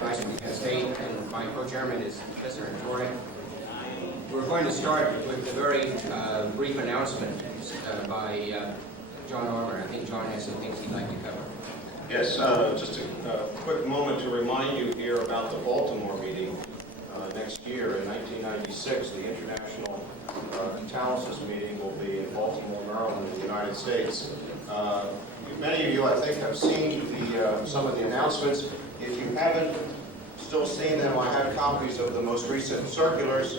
Washington State, and my co-chairman is Professor Torre. We're going to start with a very brief announcement by John Armour. I think John has some things he'd like to cover. Yes, just a quick moment to remind you here about the Baltimore meeting next year in 1996. The International Catalysis meeting will be in Baltimore, Maryland, in the United States. Many of you, I think, have seen some of the announcements. If you haven't still seen them, I have copies of the most recent circulars,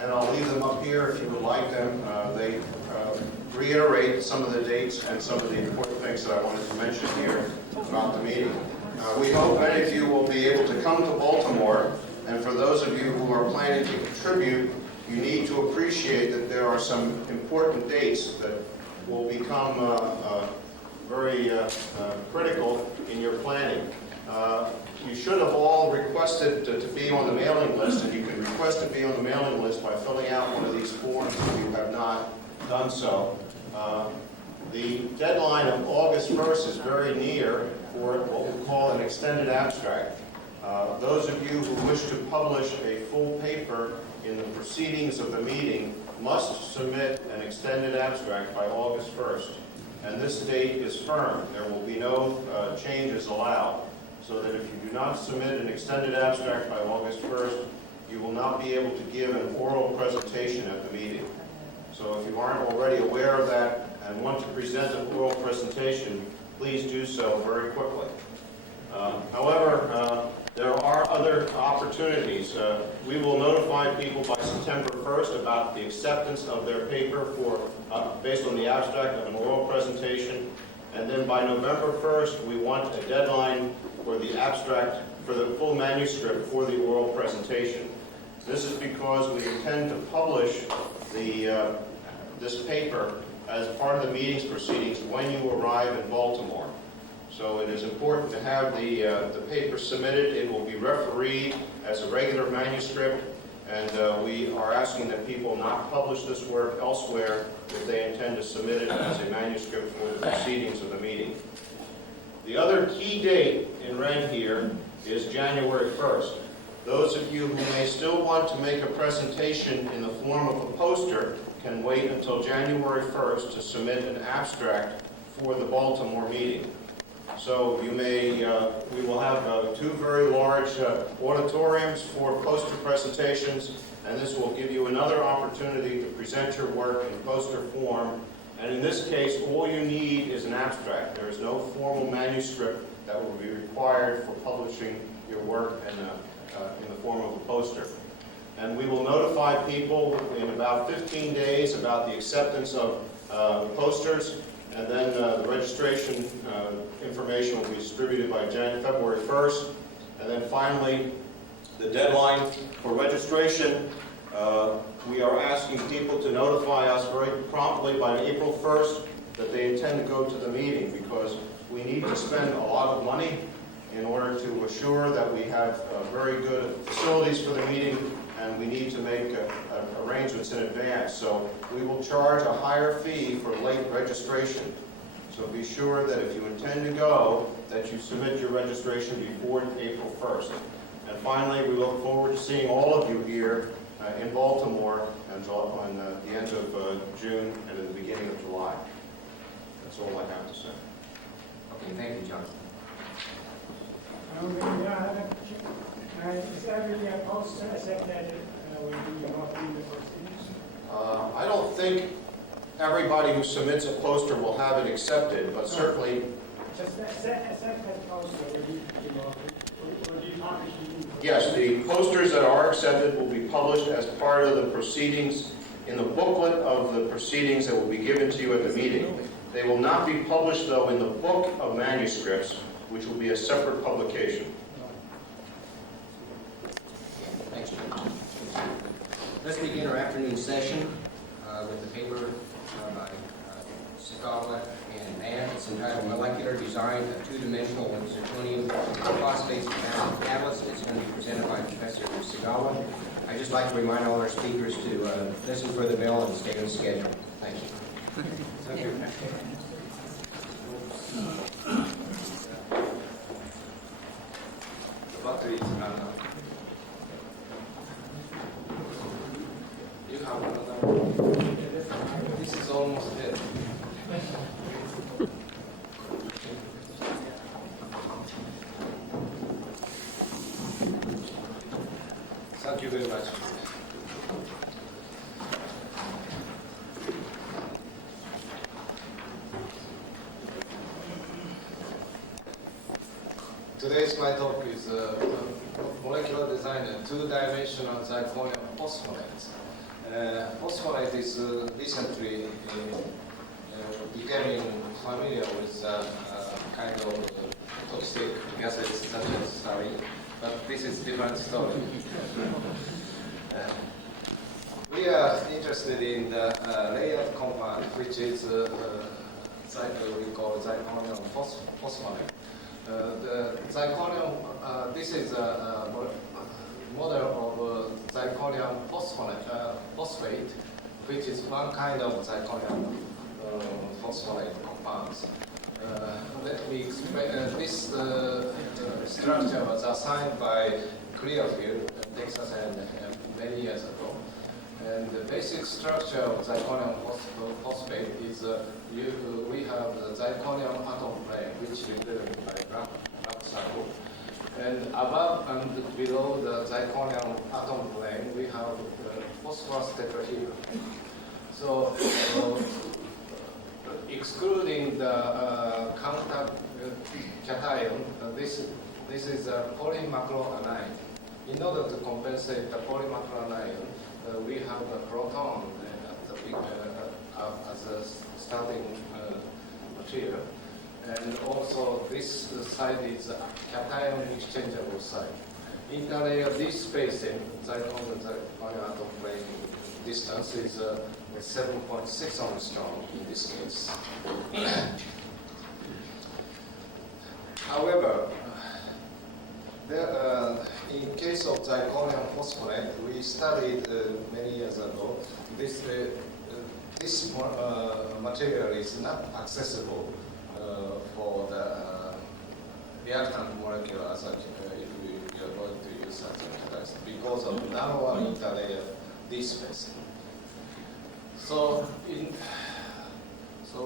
and I'll leave them up here if you would like them. They reiterate some of the dates and some of the important things that I wanted to mention here about the meeting. We hope many of you will be able to come to Baltimore, and for those of you who are planning to contribute, you need to appreciate that there are some important dates that will become very critical in your planning. You should have all requested to be on the mailing list, and you can request to be on the mailing list by filling out one of these forms if you have not done so. The deadline of August 1st is very near for what we call an extended abstract. Those of you who wish to publish a full paper in the proceedings of the meeting must submit an extended abstract by August 1st. And this date is firm. There will be no changes allowed. So that if you do not submit an extended abstract by August 1st, you will not be able to give an oral presentation at the meeting. So if you aren't already aware of that and want to present an oral presentation, please do so very quickly. However, there are other opportunities. We will notify people by September 1st about the acceptance of their paper for based on the abstract of an oral presentation. And then by November 1st, we want a deadline for the abstract, for the full manuscript for the oral presentation. This is because we intend to publish this paper as part of the meeting's proceedings when you arrive in Baltimore. So it is important to have the paper submitted. It will be refereed as a regular manuscript, and we are asking that people not publish this work elsewhere if they intend to submit it as a manuscript for the proceedings of the meeting. The other key date in red here is January 1st. Those of you who may still want to make a presentation in the form of a poster can wait until January 1st to submit an abstract for the Baltimore meeting. So you may, we will have two very large auditoriums for poster presentations, and this will give you another opportunity to present your work in poster form. And in this case, all you need is an abstract. There is no formal manuscript that will be required for publishing your work in the form of a poster. And we will notify people in about 15 days about the acceptance of posters, and then the registration information will be distributed by February 1st. And then finally, the deadline for registration, we are asking people to notify us very promptly by April 1st that they intend to go to the meeting, because we need to spend a lot of money in order to assure that we have very good facilities for the meeting, and we need to make arrangements in advance. So we will charge a higher fee for late registration. So be sure that if you intend to go, that you submit your registration before April 1st. And finally, we look forward to seeing all of you here in Baltimore on the end of June and in the beginning of July. That's all I have to say. Okay, thank you, John. Is that really a poster accepted when you go through the proceedings? I don't think everybody who submits a poster will have it accepted, but certainly... Just accept that poster when you go or do you publish it? Yes, the posters that are accepted will be published as part of the proceedings in the booklet of the proceedings that will be given to you at the meeting. They will not be published, though, in the book of manuscripts, which will be a separate publication. Thanks, John. Let's begin our afternoon session with the paper by Sagawa and Mann. It's entitled Molecular Design of Two-Dimensional Zirconium Phosphates and Catalysis. It's going to be presented by Professor Sagawa. I'd just like to remind all our speakers to listen for the bell and stay on schedule. Thank you. Thank you. About treat another. You have another one. This is almost dead. Thank you very much. Today's my talk is molecular design and two-dimensional zirconium phosphonate. Phosphonate is recently becoming familiar with kind of toxic gases such as sarin, but this is different story. We are interested in the layered compound, which is we call zirconium phosphonate. The zirconium, this is a model of zirconium phosphate, which is one kind of zirconium phosphonate compounds. Let me explain. This structure was assigned by Clearfield, Texas, and many years ago. And the basic structure of zirconium phosphate is we have the zirconium atom plane, which is represented by black circle. And above and below the zirconium atom plane, we have phosphorus tetrahedron. So, excluding the contact cation, this is a polymacroanion. In order to compensate the polymacroanion, we have the proton as a starting material, and also this side is a cation exchangeable side. Interlayer this spacing, zirconium atom plane distance is 7.6 angstrom in this case. However, in case of zirconium phosphonate, we studied many years ago, this material is not accessible for the reactant molecule as such, if we are going to use such a catalyst, because of narrower interlayer this spacing. So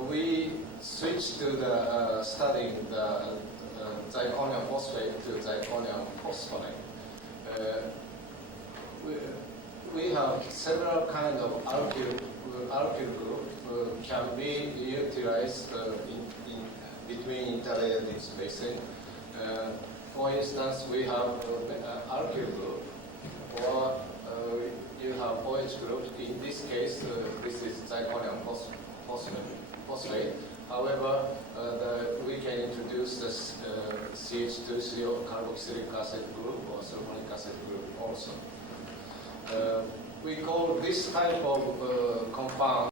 we switched to the studying the zirconium phosphate to zirconium phosphonate. We have several kinds of alkyl group can be utilized in between interlayer spacing. For instance, we have alkyl group, or you have OH group. In this case, this is zirconium phosphate. However, we can introduce this CH2CO carboxylic acid group or sulfonic acid group also. We call this type of compound